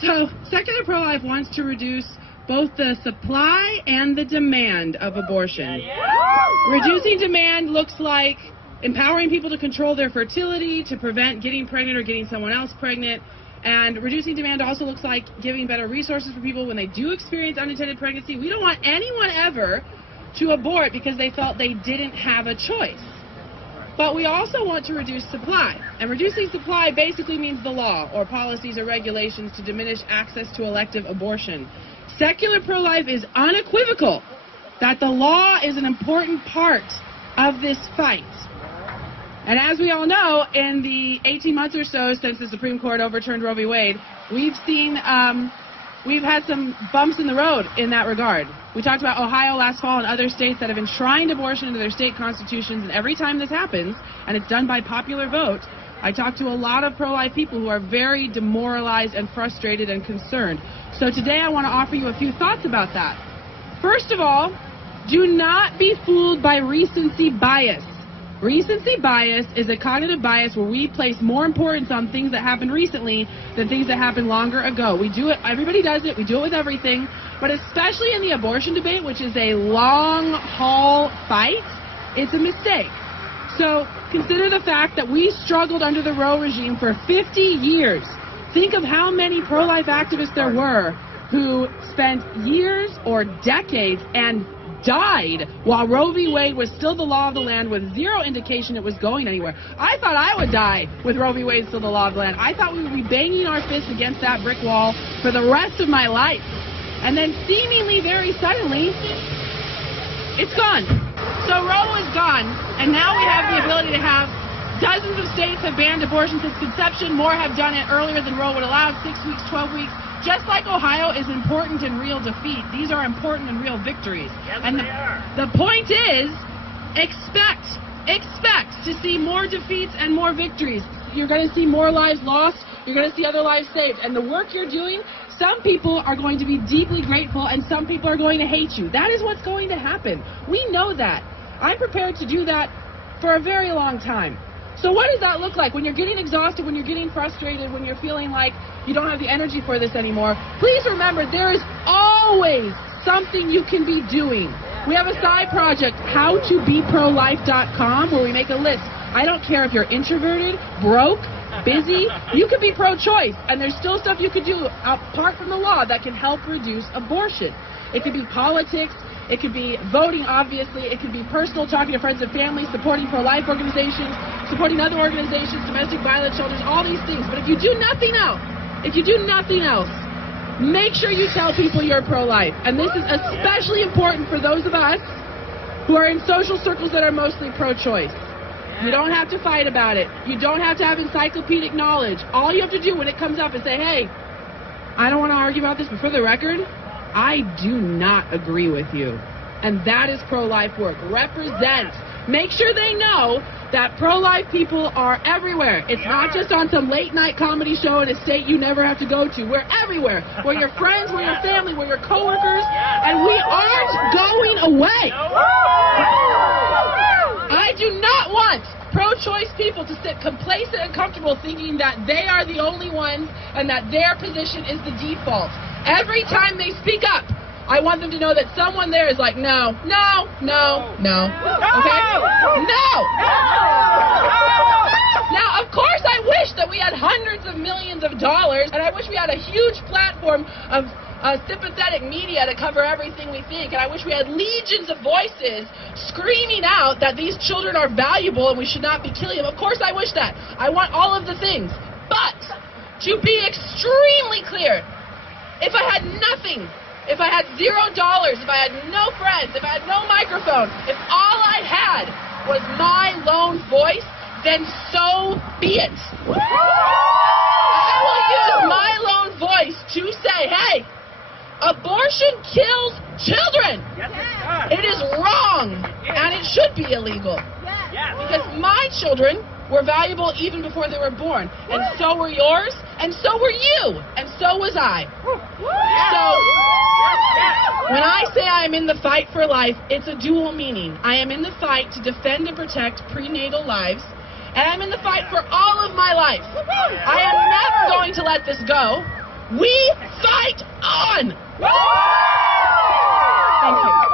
So, secular pro-life wants to reduce both the supply and the demand of abortion. Reducing demand looks like empowering people to control their fertility, to prevent getting pregnant or getting someone else pregnant. And reducing demand also looks like giving better resources for people when they do experience unintended pregnancy. We don't want anyone ever to abort because they felt they didn't have a choice. But we also want to reduce supply. And reducing supply basically means the law or policies or regulations to diminish access to elective abortion. Secular pro-life is unequivocal that the law is an important part of this fight. And as we all know, in the 18 months or so since the Supreme Court overturned Roe v. Wade, we've had some bumps in the road in that regard. We talked about Ohio last fall and other states that have enshrined abortion into their state constitutions, and every time this happens, and it's done by popular vote, I talk to a lot of pro-life people who are very demoralized and frustrated and concerned. So today I want to offer you a few thoughts about that. First of all, do not be fooled by recency bias. Recency bias is a cognitive bias where we place more importance on things that happened recently than things that happened longer ago. We do it, everybody does it, we do it with everything, but especially in the abortion debate, which is a long haul fight, it's a mistake. So consider the fact that we struggled under the Roe regime for 50 years. Think of how many pro-life activists there were who spent years or decades and died while Roe v. Wade was still the law of the land with zero indication it was going anywhere. I thought I would die with Roe v. Wade still the law of the land. I thought we would be banging our fists against that brick wall for the rest of my life. And then seemingly very suddenly, it's gone. So Roe is gone, and now we have the ability to have dozens of states have banned abortion since conception. More have done it earlier than Roe would allow, 6 weeks, 12 weeks. Just like Ohio is important in real defeat, these are important in real victories. Yes, and the point is, expect to see more defeats and more victories. You're going to see more lives lost, you're going to see other lives saved. And the work you're doing, some people are going to be deeply grateful and some people are going to hate you. That is what's going to happen. We know that. I'm prepared to do that for a very long time. So what does that look like when you're getting exhausted, when you're getting frustrated, when you're feeling like you don't have the energy for this anymore? Please remember, there is always something you can be doing. We have a side project, howtobeprolife.com, where we make a list. I don't care if you're introverted, broke, busy, you could be pro-choice, and there's still stuff you could do apart from the law that can help reduce abortion. It could be politics, it could be voting, obviously, it could be personal, talking to friends and family, supporting pro-life organizations, supporting other organizations, domestic violence shelters, all these things. But if you do nothing else, make sure you tell people you're pro-life. And this is especially important for those of us who are in social circles that are mostly pro-choice. You don't have to fight about it. You don't have to have encyclopedic knowledge. All you have to do when it comes up is say, hey, I don't want to argue about this, but for the record, I do not agree with you. And that is pro-life work. Represent. Make sure they know that pro-life people are everywhere. It's not just on some late-night comedy show in a state you never have to go to. We're everywhere. We're your friends, we're your family, we're your coworkers, and we aren't going away. I do not want pro-choice people to sit complacent and comfortable thinking that they are the only ones and that their position is the default. Every time they speak up, I want them to know that someone there is like, no. Okay? No! Now, of course, I wish that we had hundreds of millions of dollars, and I wish we had a huge platform of sympathetic media to cover everything we think, and I wish we had legions of voices screaming out that these children are valuable and we should not be killing them. Of course, I wish that. I want all of the things. But, to be extremely clear, if I had nothing, if I had $0, if I had no friends, if I had no microphone, if all I had was my lone voice, then so be it. I will use my lone voice to say, hey, abortion kills children. Yes, it does. It is wrong, and it should be illegal. Yes. Because my children were valuable even before they were born, and so were yours, and so were you, and so was I. So, when I say I am in the fight for life, it's a dual meaning. I am in the fight to defend and protect prenatal lives, and I'm in the fight for all of my life. I am never going to let this go. We fight on! Thank you.